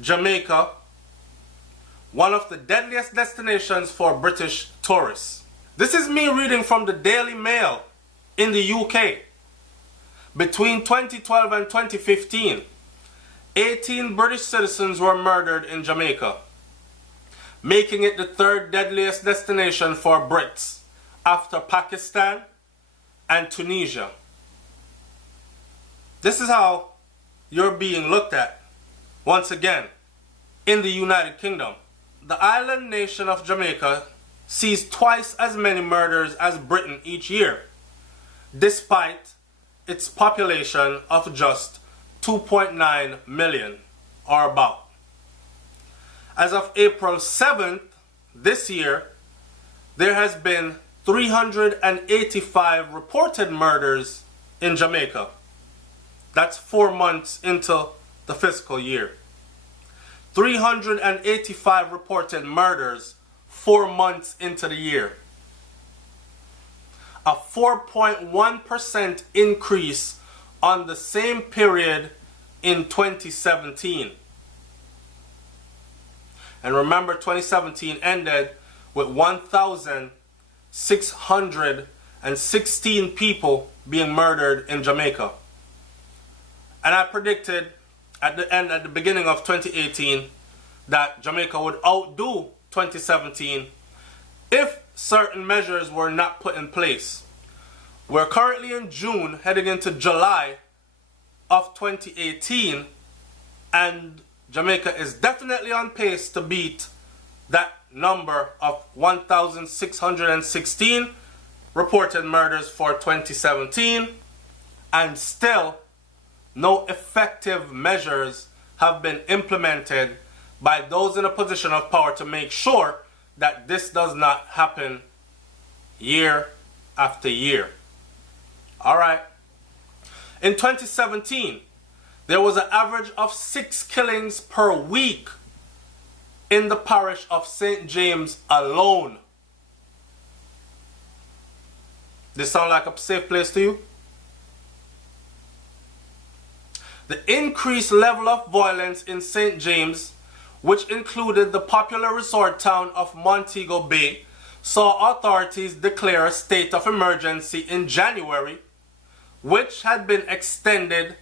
Jamaica, one of the deadliest destinations for British tourists. This is me reading from the Daily Mail in the UK. Between 2012 and 2015, 18 British citizens were murdered in Jamaica, making it the third deadliest destination for Brits after Pakistan and Tunisia. This is how you're being looked at, once again, in the United Kingdom. The island nation of Jamaica sees twice as many murders as Britain each year, despite its population of just 2.9 million, or about. As of April 7th this year, there has been 385 reported murders in Jamaica. That's 4 months into the fiscal year. 385 reported murders 4 months into the year. A 4.1% increase on the same period in 2017. And remember, 2017 ended with 1,616 people being murdered in Jamaica. And I predicted at the beginning of 2018 that Jamaica would outdo 2017 if certain measures were not put in place. We're currently in June, heading into July of 2018, and Jamaica is definitely on pace to beat that number of 1,616 reported murders for 2017, and still no effective measures have been implemented by those in a position of power to make sure that this does not happen year after year. Alright. In 2017, there was an average of 6 killings per week in the parish of St. James alone. This sound like a safe place to you? The increased level of violence in St. James, which included the popular resort town of Montego Bay, saw authorities declare a state of emergency in January, which had been extended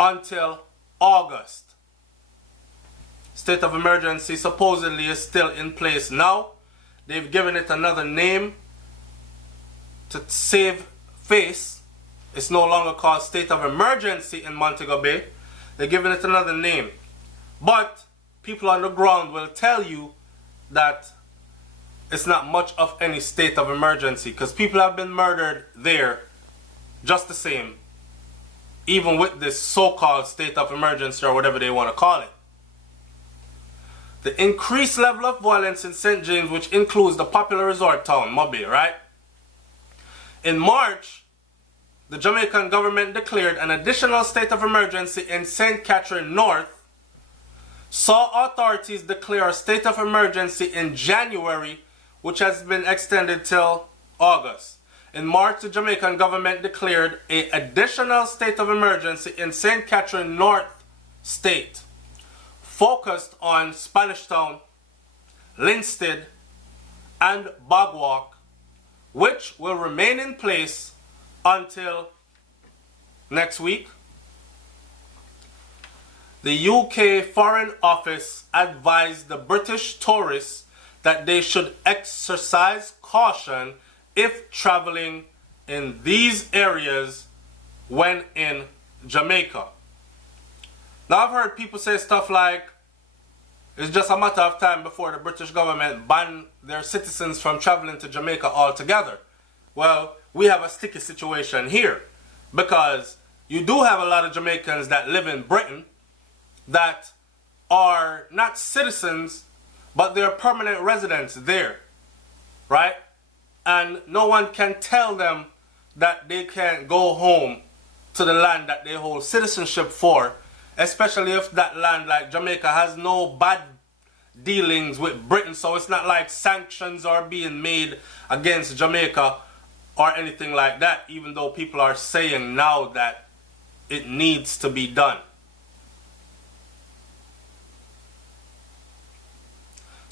until August. State of emergency supposedly is still in place now. They've given it another name to save face. It's no longer called state of emergency in Montego Bay. They're giving it another name. But people on the ground will tell you that it's not much of any state of emergency, because people have been murdered there just the same, even with this so-called state of emergency or whatever they want to call it. The increased level of violence in St. James, which includes the popular resort town, Mobile, right? In March, the Jamaican government declared an additional state of emergency in St. Catherine North, saw authorities declare a state of emergency in January, which has been extended till August. In March, the Jamaican government declared an additional state of emergency in St. Catherine North State, focused on Spanish Town, Linstead, and Bogwalk, which will remain in place until next week. The UK Foreign Office advised the British tourists that they should exercise caution if traveling in these areas when in Jamaica. Now, I've heard people say stuff like, it's just a matter of time before the British government ban their citizens from traveling to Jamaica altogether. Well, we have a sticky situation here, because you do have a lot of Jamaicans that live in Britain that are not citizens, but they're permanent residents there, right? And no one can tell them that they can't go home to the land that they hold citizenship for, especially if that land, like Jamaica, has no bad dealings with Britain. So it's not like sanctions are being made against Jamaica or anything like that, even though people are saying now that it needs to be done.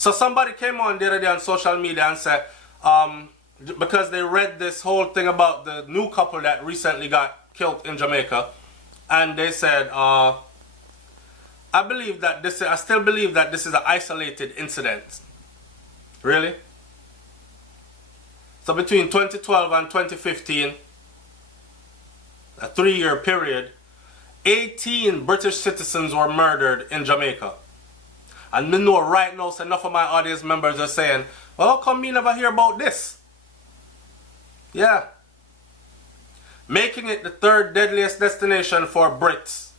So somebody came on the other day on social media and said, because they read this whole thing about the new couple that recently got killed in Jamaica, and they said, I still believe that this is an isolated incident. Really? So between 2012 and 2015, a 3-year period, 18 British citizens were murdered in Jamaica. And me know right now, so enough of my audience members are saying, well, how come me never hear about this? Yeah. Making it the 3rd deadliest destination for Brits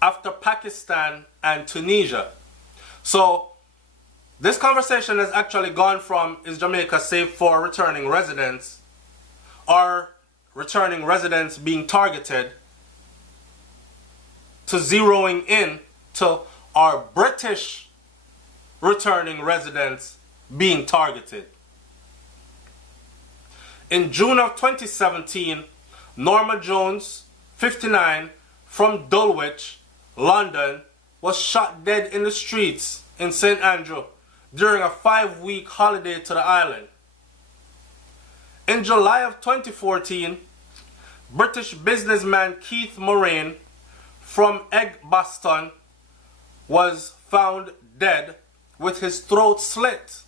after Pakistan and Tunisia. So this conversation has actually gone from, is Jamaica safe for returning residents, or returning residents being targeted, to zeroing in to our British returning residents being targeted. In June of 2017, Norma Jones, 59, from Dulwich, London, was shot dead in the streets in St. Andrew during a 5-week holiday to the island. In July of 2014, British businessman Keith Moraine from Eggbaston was found dead with his throat slit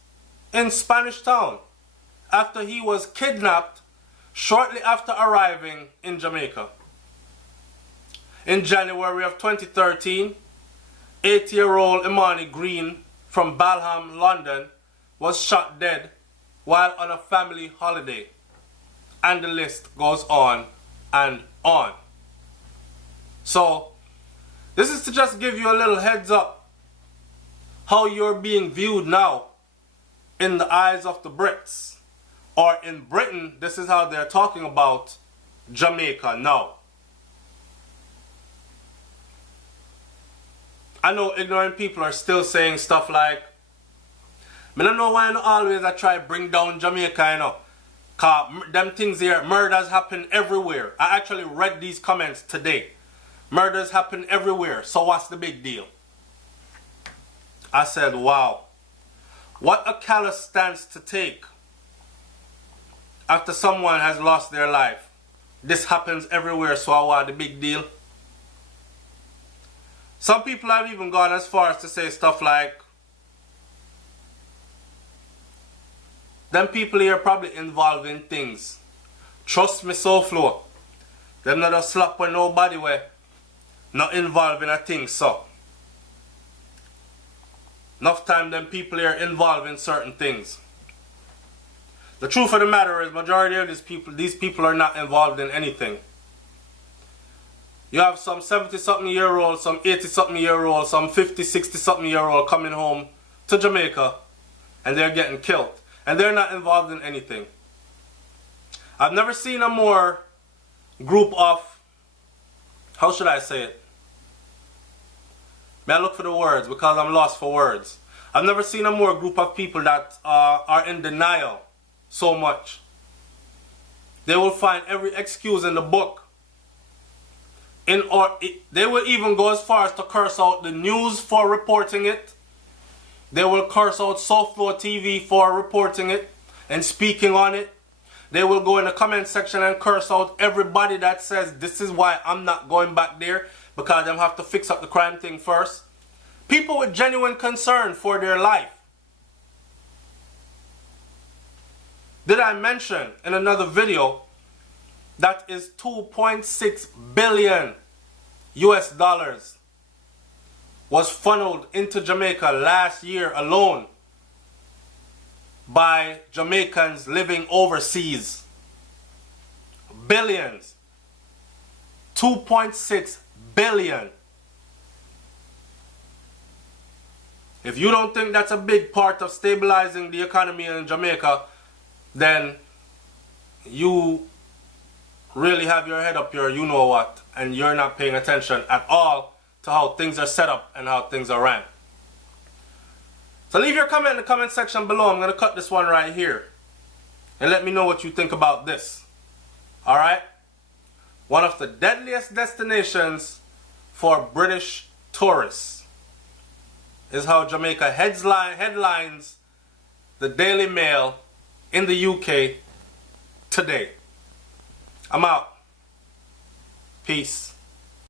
in Spanish Town after he was kidnapped shortly after arriving in Jamaica. In January of 2013, 80-year-old Imani Green from Balham, London, was shot dead while on a family holiday. And the list goes on and on. So, this is to just give you a little heads up how you're being viewed now in the eyes of the Brits. Or in Britain, this is how they're talking about Jamaica now. I know ignorant people are still saying stuff like, I don't know why always I try to bring down Jamaica, you know. Cause them things here, murders happen everywhere. I actually read these comments today. Murders happen everywhere, so what's the big deal? I said, wow. What a callous stance to take after someone has lost their life. This happens everywhere, so what the big deal? Some people have even gone as far as to say stuff like, them people here are probably involved in things. Trust me, SouFLo. Them not a slap with nobody where not involved in a thing, so. Enough time them people here involved in certain things. The truth of the matter is, majority of these people are not involved in anything. You have some 70-something-year-old, some 80-something-year-old, some 50, 60-something-year-old coming home to Jamaica and they're getting killed. And they're not involved in anything. I've never seen a more group of, how should I say it? May I look for the words because I'm lost for words. I've never seen a more group of people that are in denial so much. They will find every excuse in the book. They will even go as far as to curse out the news for reporting it. They will curse out SouFLoTV for reporting it and speaking on it. They will go in the comment section and curse out everybody that says this is why I'm not going back there because they have to fix up the crime thing first. People with genuine concern for their life. Did I mention in another video that is 2.6 billion US dollars was funneled into Jamaica last year alone by Jamaicans living overseas. Billions. 2.6 billion. If you don't think that's a big part of stabilizing the economy in Jamaica, then you really have your head up your you-know-what, and you're not paying attention at all to how things are set up and how things are ran. So leave your comment in the comment section below. I'm going to cut this one right here. And let me know what you think about this. Alright? One of the deadliest destinations for British tourists. is how Jamaica headlines the Daily Mail in the UK today. I'm out. Peace.